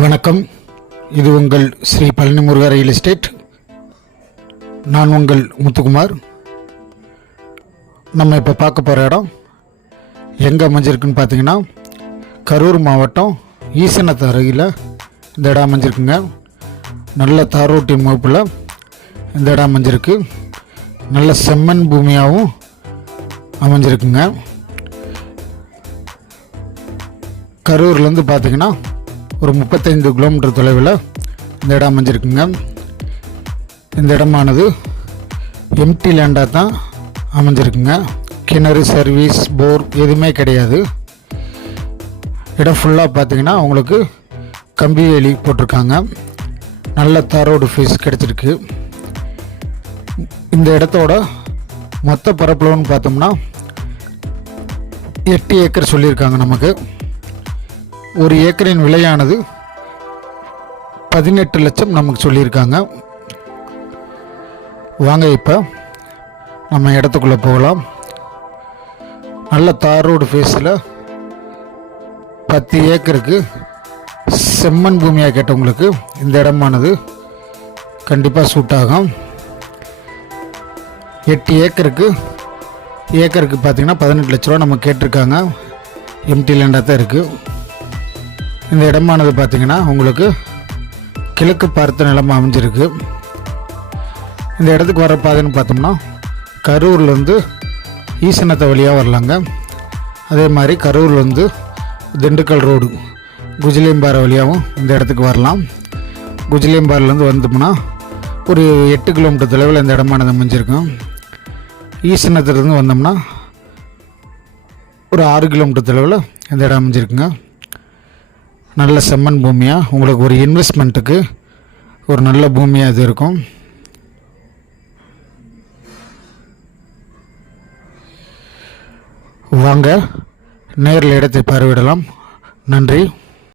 வணக்கம். இது உங்கள் ஸ்ரீ பழனி முருகா ரியல் எஸ்டேட் நான் உங்கள் முத்துக்குமார். நம்ம இப்போ பார்க்க போகிற இடம் எங்கே அமைஞ்சிருக்குன்னு பார்த்தீங்கன்னா கரூர் மாவட்டம் ஈசனத்து அருகில் இந்த இடம் அமைஞ்சிருக்குங்க. நல்ல தாரோட்டி முகப்பில் இந்த இடம் அமைஞ்சிருக்கு. நல்ல செம்மண் பூமியாகவும் அமைஞ்சிருக்குங்க. கரூர்லேருந்து பார்த்தீங்கன்னா ஒரு முப்பத்தைந்து கிலோமீட்டர் தொலைவில் இந்த இடம் அமைஞ்சிருக்குங்க. இந்த இடமானது எம்டி லேண்டாக தான் அமைஞ்சிருக்குங்க. கிணறு சர்வீஸ் போர் எதுவுமே கிடையாது. இடம் ஃபுல்லாக பார்த்தீங்கன்னா உங்களுக்கு கம்பி வேலி போட்டிருக்காங்க. நல்ல தரோடு ஃபீஸ் கிடச்சிருக்கு. இந்த இடத்தோட மொத்த பரப்பளவுன்னு பார்த்தோம்னா எட்டு ஏக்கர் சொல்லியிருக்காங்க நமக்கு. ஒரு ஏக்கரின் விலையானது பதினெட்டு லட்சம் நமக்கு சொல்லியிருக்காங்க. வாங்க இப்போ நம்ம இடத்துக்குள்ளே போகலாம். நல்ல தார் ரோடு ஃபேஸில் பத்து ஏக்கருக்கு செம்மண் பூமியாக கேட்டவங்களுக்கு இந்த இடமானது கண்டிப்பாக சூட் ஆகும். எட்டு ஏக்கருக்கு ஏக்கருக்கு பார்த்தீங்கன்னா பதினெட்டு லட்ச ரூபா நம்ம கேட்டிருக்காங்க. எம்டி லேண்டாக தான் இருக்குது இந்த இடமானது பார்த்திங்கன்னா உங்களுக்கு கிழக்கு பார்த்த நிலம் அமைஞ்சிருக்கு. இந்த இடத்துக்கு வர பாதைன்னு பார்த்தோம்னா கரூர்லேருந்து ஈசனத்தை வழியாக வரலாங்க. அதே மாதிரி கரூர்லேருந்து திண்டுக்கல் ரோடு குஜிலியம்பாறை வழியாகவும் இந்த இடத்துக்கு வரலாம். குஜிலியம்பாறைலேருந்து வந்தோம்னா ஒரு எட்டு கிலோமீட்டர் தொலைவில் இந்த இடமானது அமைஞ்சிருக்கும் ஈசனத்துலேருந்து வந்தோம்னா ஒரு ஆறு கிலோமீட்டர் தொலைவில் இந்த இடம் அமைஞ்சிருக்குங்க. நல்ல செம்மண் பூமியாக உங்களுக்கு ஒரு இன்வெஸ்ட்மெண்ட்டுக்கு ஒரு நல்ல பூமியாக இது இருக்கும். வாங்க நேரில் இடத்தை பார்வையிடலாம். நன்றி.